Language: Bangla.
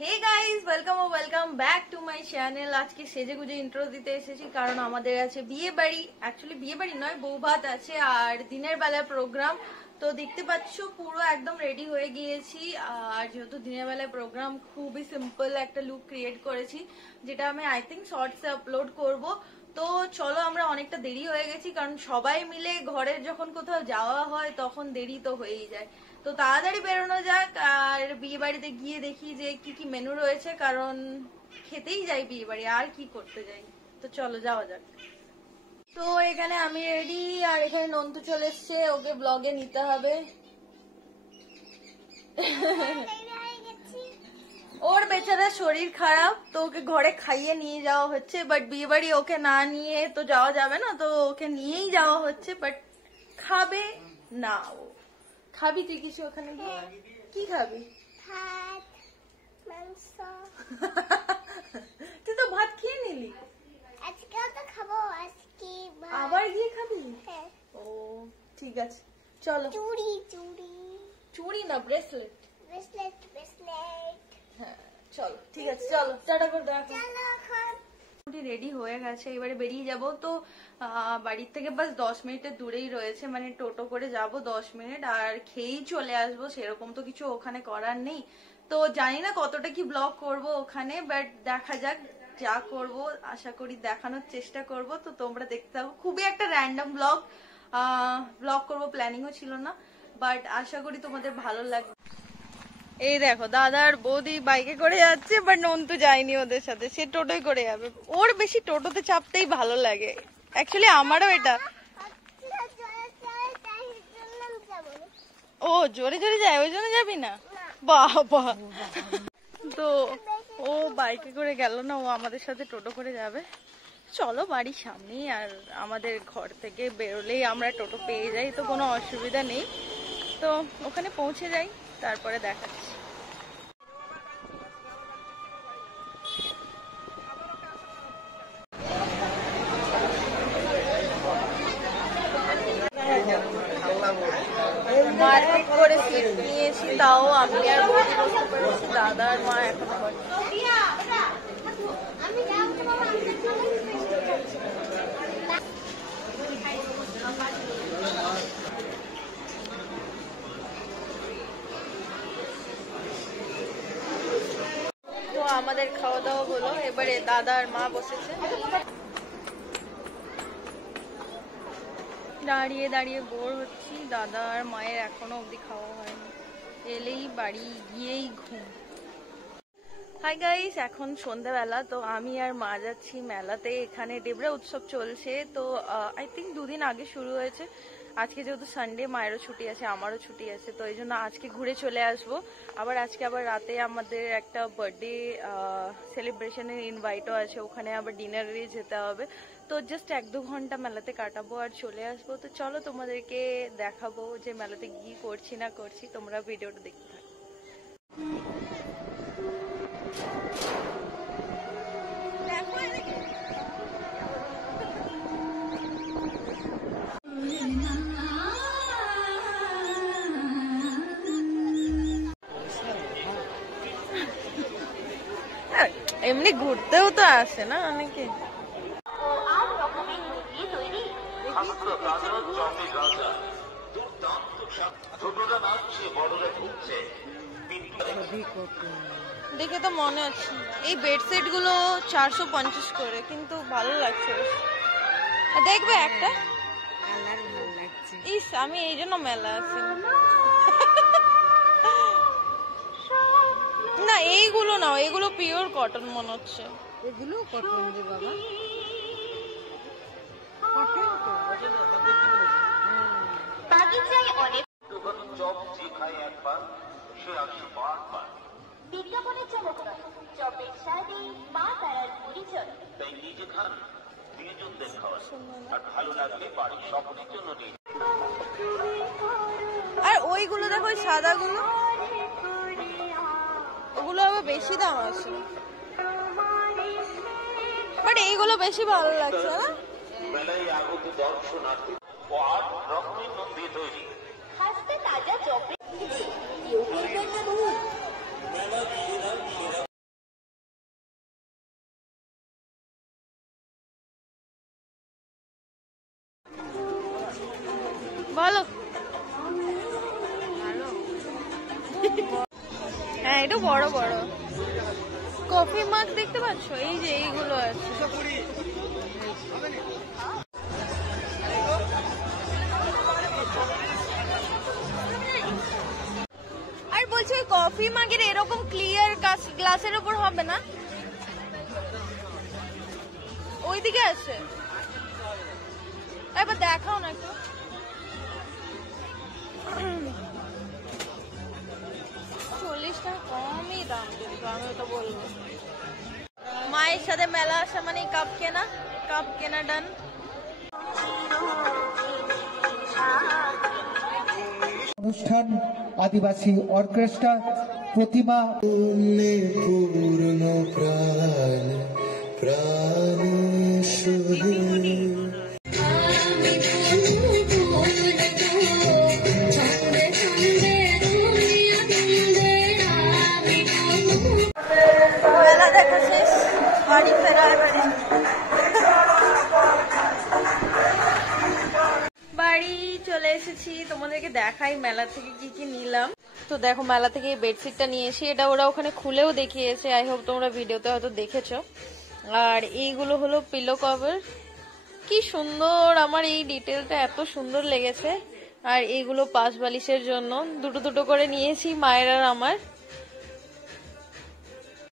Hey guys, welcome back to my channel. আজকে সেজে গুজে ইন্ট্রো দিতে এসেছি কারণ আমাদের আছে বিয়ে বাড়ি। অ্যাকচুয়ালি বিয়ে বাড়ি নয়, বউ ভাত আছে আর দিনের বেলার প্রোগ্রাম। তো দেখতে পাচ্ছ পুরো একদম রেডি হয়ে গিয়েছি। আর যেহেতু দিনের বেলায় প্রোগ্রাম, খুবই সিম্পল একটা লুক ক্রিয়েট করেছি, যেটা আমি আই থিঙ্ক শর্টসে আপলোড করব। তো চলো, আমরা অনেকটা দেরি হয়ে গেছি কারণ সবাই মিলে ঘরের যখন কোথাও যাওয়া হয় তখন দেরি তো হয়েই যায়। তো তাড়াতাড়ি বেরোনো যাক আর বিয়ে বাড়িতে গিয়ে দেখি যে কি কি মেনু রয়েছে, কারণ খেতেই যাই বিয়ে বাড়ি, আর কি করতে যাই। তো চলো যাওয়া যাক। তো এখানে আমি রেডি আর এখানে নন্তু চলে এসছে, ওকে ব্লগে নিতে হবে। ওর বেচারা শরীর খারাপ, তো ওকে ঘরে খাইয়ে নিয়ে যাওয়া হচ্ছে, বাট বিয়ে বাড়ি ওকে না নিয়ে তো যাওয়া যাবে না, তো ওকে নিয়েই যাওয়া হচ্ছে। বাট খাবে না ও। খাবি তুই কিছু ওখানে গিয়ে? কি খাবি? ভাত, মাংস। তুই তো ভাত খেয়ে নিলি। আজকেও তো খাবো, আজকে আবার গিয়ে খাবি? হ্যাঁ। ও ঠিক আছে, চলো। চুড়ি চুড়ি চুড়ি না, ব্রেসলেট। Bracelet bracelet. হ্যাঁ চলো, ঠিক আছে, চলো টাটা করে দেখো। চলো এখন রেডি হয়ে গেছে, এবারে বেরিয়ে যাব। তো বাড়ির থেকে বাস 10 মিনিটের দূরেই রয়েছে, মানে টোটো করে যাব 10 মিনিট আর খেয়েই চলে আসবো। সেরকম তো কিছু ওখানে করার নেই। তো জানি না কতটা কি ব্লগ করব ওখানে, বাট দেখা যাক। যা করব আশা করি দেখানোর চেষ্টা করব, তো তোমরা দেখতে থাকো। খুবই একটা র্যান্ডম ব্লগ করব, প্ল্যানিংও ছিল না, বাট আশা করি তোমাদের ভালো লাগবে। এই দেখো, দাদার বৌদি বাইকে করে যাচ্ছে, বাট নন্তু যায়নি ওদের সাথে, সে টোটোই করে যাবে। ওর বেশি টোটোতে চাপতেই ভালো লাগে। অ্যাকচুয়ালি আমারও এটা। ও জোরে জোরে যায়, ওই জন্য যাবি না? বাবা, তো ও বাইকে করে গেল না, ও আমাদের সাথে টোটো করে যাবে। চলো, বাড়ির সামনেই, আর আমাদের ঘর থেকে বেরোলেই আমরা টোটো পেয়ে যাই, তো কোনো অসুবিধা নেই। তো ওখানে পৌঁছে যাই, তারপরে দেখাচ্ছি। মারপিট করে সিট নিয়েছি, তাও আমি আর বৌদি বসতে পেরেছি, দাদা আর মা এখনো তো আমাদের খাওয়া দাওয়া হলো, এবারে দাদা আর মা বসেছে। দাঁড়িয়ে দাঁড়িয়ে বোর হচ্ছি, দাদা আর মায়ের এখনো অবধি খাওয়া হয়নি, এলেই বাড়ি গিয়েই ঘুম। হাই গাইস, এখন সন্ধ্যাবেলা। তো আমি আর মা যাচ্ছি মেলাতে, এখানে ডেবরা উৎসব চলছে। তো আই থিঙ্ক 2 দিন আগে শুরু হয়েছে। আজকে যেহেতু সানডে, মায়েরও ছুটি আছে, আমারও ছুটি আছে, তো এই জন্য আজকে ঘুরে চলে আসবো। আজকে রাতে আমাদের একটা বার্থডে সেলিব্রেশনের ইনভাইটও আছে, ওখানে আবার ডিনারে যেতে হবে। তো জাস্ট 1-2 ঘন্টা মেলাতে কাটাবো আর চলে আসবো। তো চলো, তোমাদেরকে দেখাবো যে মেলাতে কি করছি না করছি, তোমরা ভিডিওটা দেখতে থাকো। এমনি ঘুরতেও তো আসে না অনেকে। দেখে তো মনে হচ্ছে এই বেডশিট গুলো 450 করে, কিন্তু ভালো লাগছে। দেখবে একটা, ইস আমি এই জন্য মেলা আছি না। এইগুলো না, এগুলো পিওর কটন মনে হচ্ছে। এগুলো কটন রে বাবা, বিজ্ঞাপনের চমক নয়, চপের স্বাদে মা তারার পরিচয়। তাই নিজে খান, প্রিয়জনদের খাওয়ান, আর ভালো লাগলে বাড়ির সকলের জন্য নিন। আর ওইগুলো দেখো, ওই সাদা গুলো, ওগুলো আবার বেশি দাম আছে, বাট এইগুলো বেশি ভালো লাগছে না। মেলায় আগত দর্শনার্থী ও 8 রকমের মধ্যে তৈরি হাসতে তাজা চপে হ্যাঁ এটা বড় বড় কফি মাগ দেখতে পাচ্ছ, এই যে এইগুলো আছে। আর বলছি ওই কফি মাগের এরকম ক্লিয়ার গ্লাসের উপর হবে না, ওইদিকে আছে। এবার দেখাও না একটু। 40 টাকা কমই দাম, কিন্তু আমি ওটা বলবো। মায়ের সাথে মেলা আসা মানে কাপ কেনা ডান। অনুষ্ঠান আদিবাসী অর্কেস্ট্রা প্রতিমা পূর্ণ প্রাণ প্রাণেশ্বরী। মেলা দেখা শেষ, বাড়ি ফেরা এবারে। বাড়ি চলে এসেছি, তোমাদেরকে দেখাই মেলা থেকে কি কি নিলাম। তো দেখো মেলা থেকে এই বেডশিটটা নিয়ে এসে, এটা ওরা ওখানে খুলেও দেখিয়েছে, আই হোপ তোমরা ভিডিওতে হয়তো দেখেছো। আর এইগুলো হলো পিলো কভার, কি সুন্দর, আমার এই ডিটেলটা এত সুন্দর লেগেছে। আর এইগুলো পাশ বালিশের জন্য দুটো দুটো করে নিয়েছি মায়ের আর আমার।